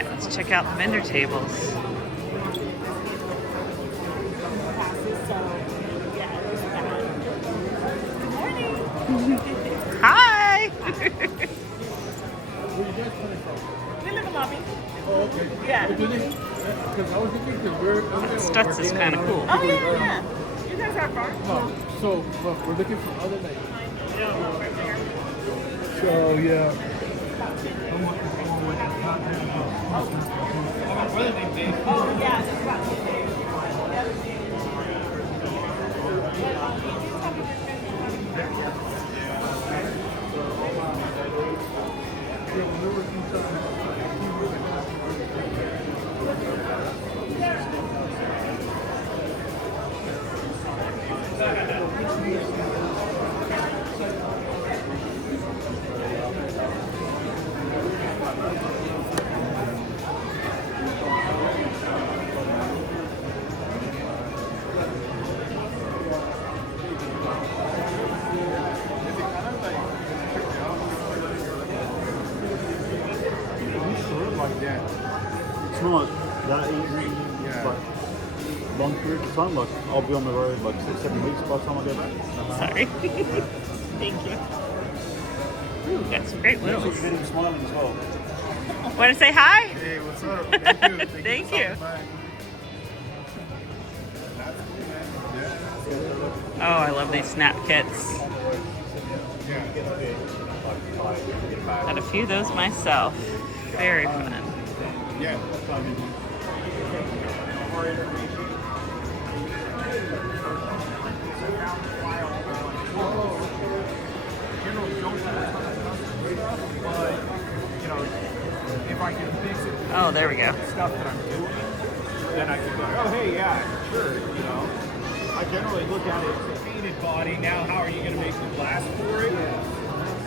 Alright, let's check out the vendor tables. Hi! We live in lobby. Oh, okay. Yeah. Oh, do they? Because I was thinking because we're... Stutz is kind of cool. Oh, yeah. You guys are far. So, but we're looking for other like... So, yeah. Oh, yeah. It's about 2 days. It's not that easy, but long period of time. Like I'll be on the road like 6-7 weeks by the time I get back. Sorry. Thank you. Ooh, got some great You're wheels. getting smiling as well. Want to say hi? Hey, what's up? Thank you. Thank you. Bye. Oh, I love these snap kits. Got a few of those myself. Very fun. Yeah. If I can fix it, Oh, there we go. stuff that I'm doing, then I can go, oh, hey, yeah, sure, you know. I generally look at it as a painted body. Now, how are you going to make the glass for it?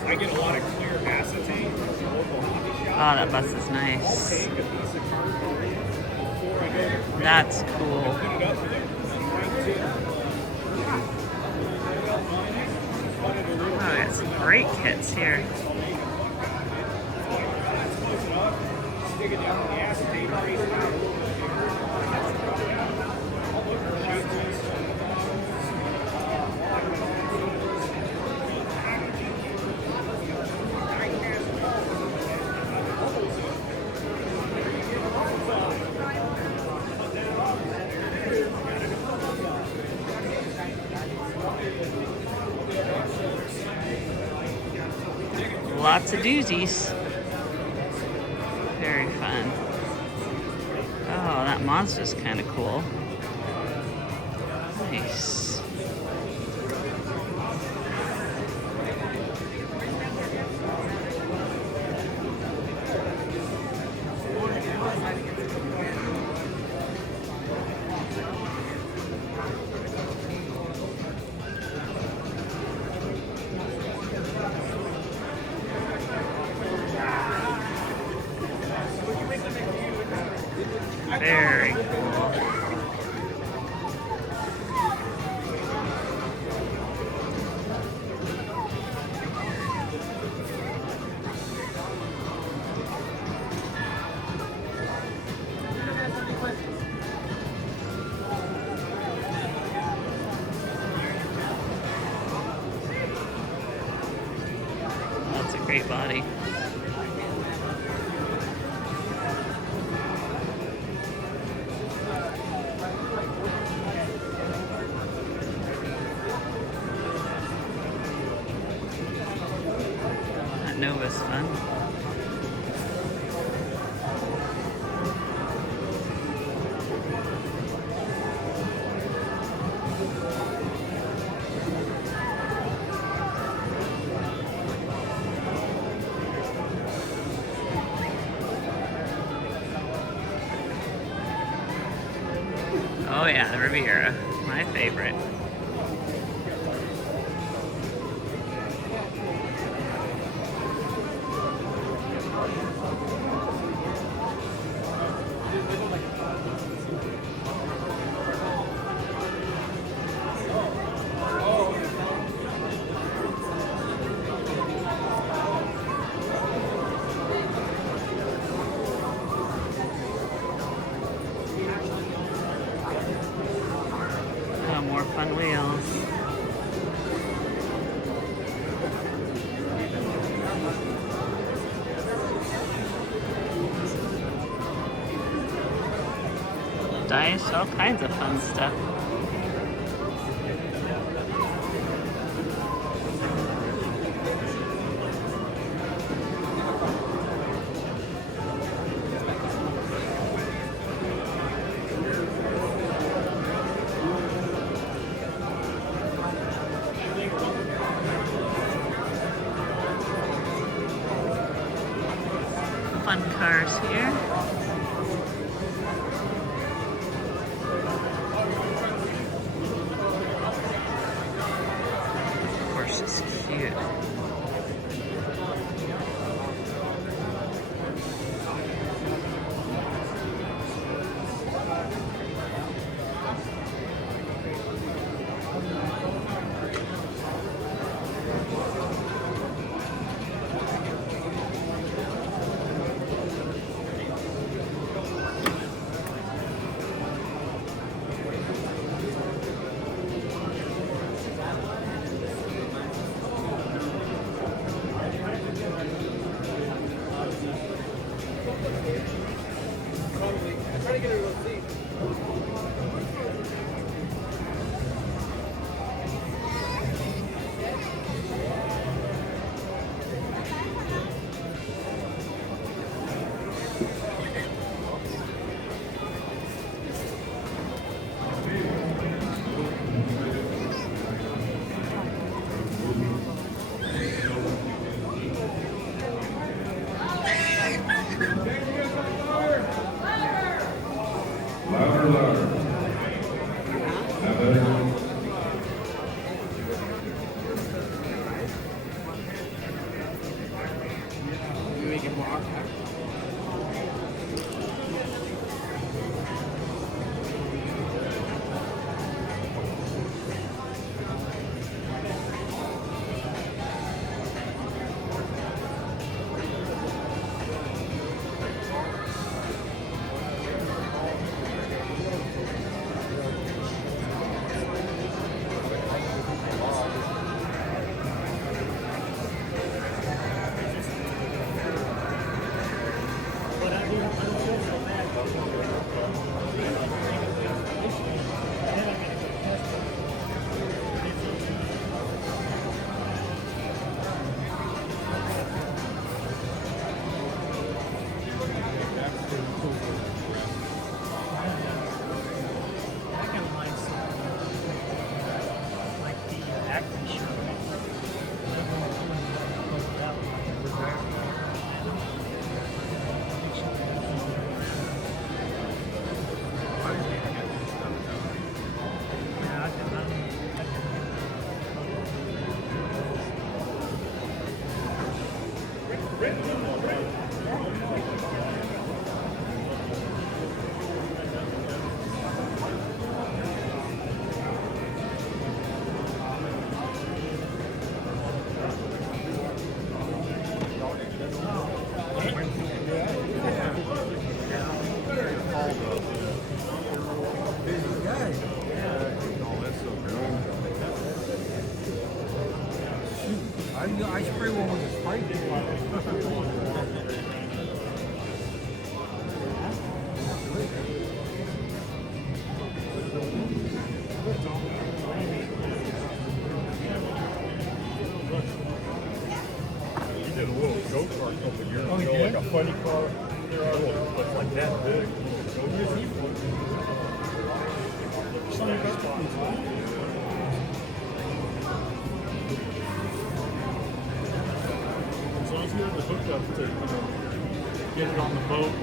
I get a lot of clear acetate from the local hobby shop. Oh, that bus is nice. Take a piece of cardboard before I go to print, That's cool. put it up with it, and write it. Oh, got some great kits here. Stick it down in the acetate, trace it out. Lots of doozies. Very fun. Oh, that monster's kind of cool. Nice. Very cool. That's a great body. That Nova's fun. Oh yeah, the Riviera, my favorite. ice, all kinds of fun stuff. Fun cars here. Of course, it's cute. Louder, louder. Now better. I spray one with a spray You did a little go-kart a couple years ago, like a funny car. It's like that big. As long as you have the hookup to, get it on the boat,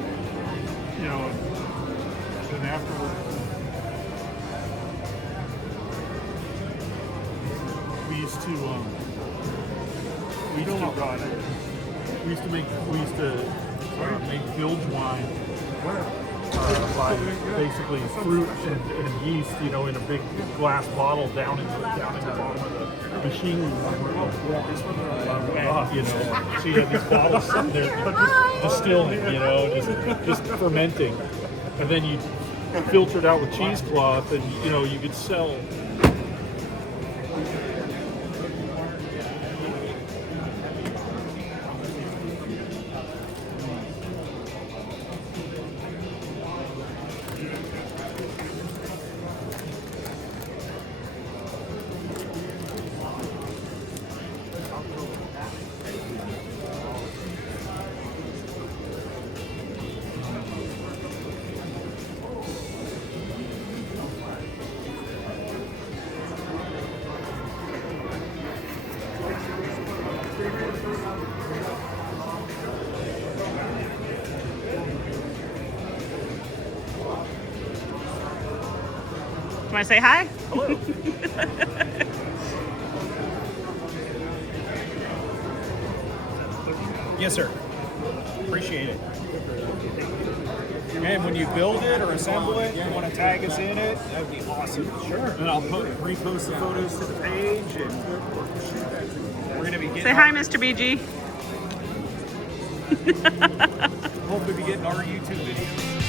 and afterwards, we used to make bilge wine by basically fruit and yeast, in a big glass bottle down in the bottom of the machine room. So you have these bottles sitting there just distilling, just fermenting, and then you filter it out with cheesecloth, and you could sell. want to say hi? Hello. Yes, sir. Appreciate it. And when you build it or assemble it, you want to tag us in it, that would be awesome. Sure. And I'll repost the photos to the page, and we're going to be getting... Say hi, Mr. BG. Hopefully be getting our YouTube videos.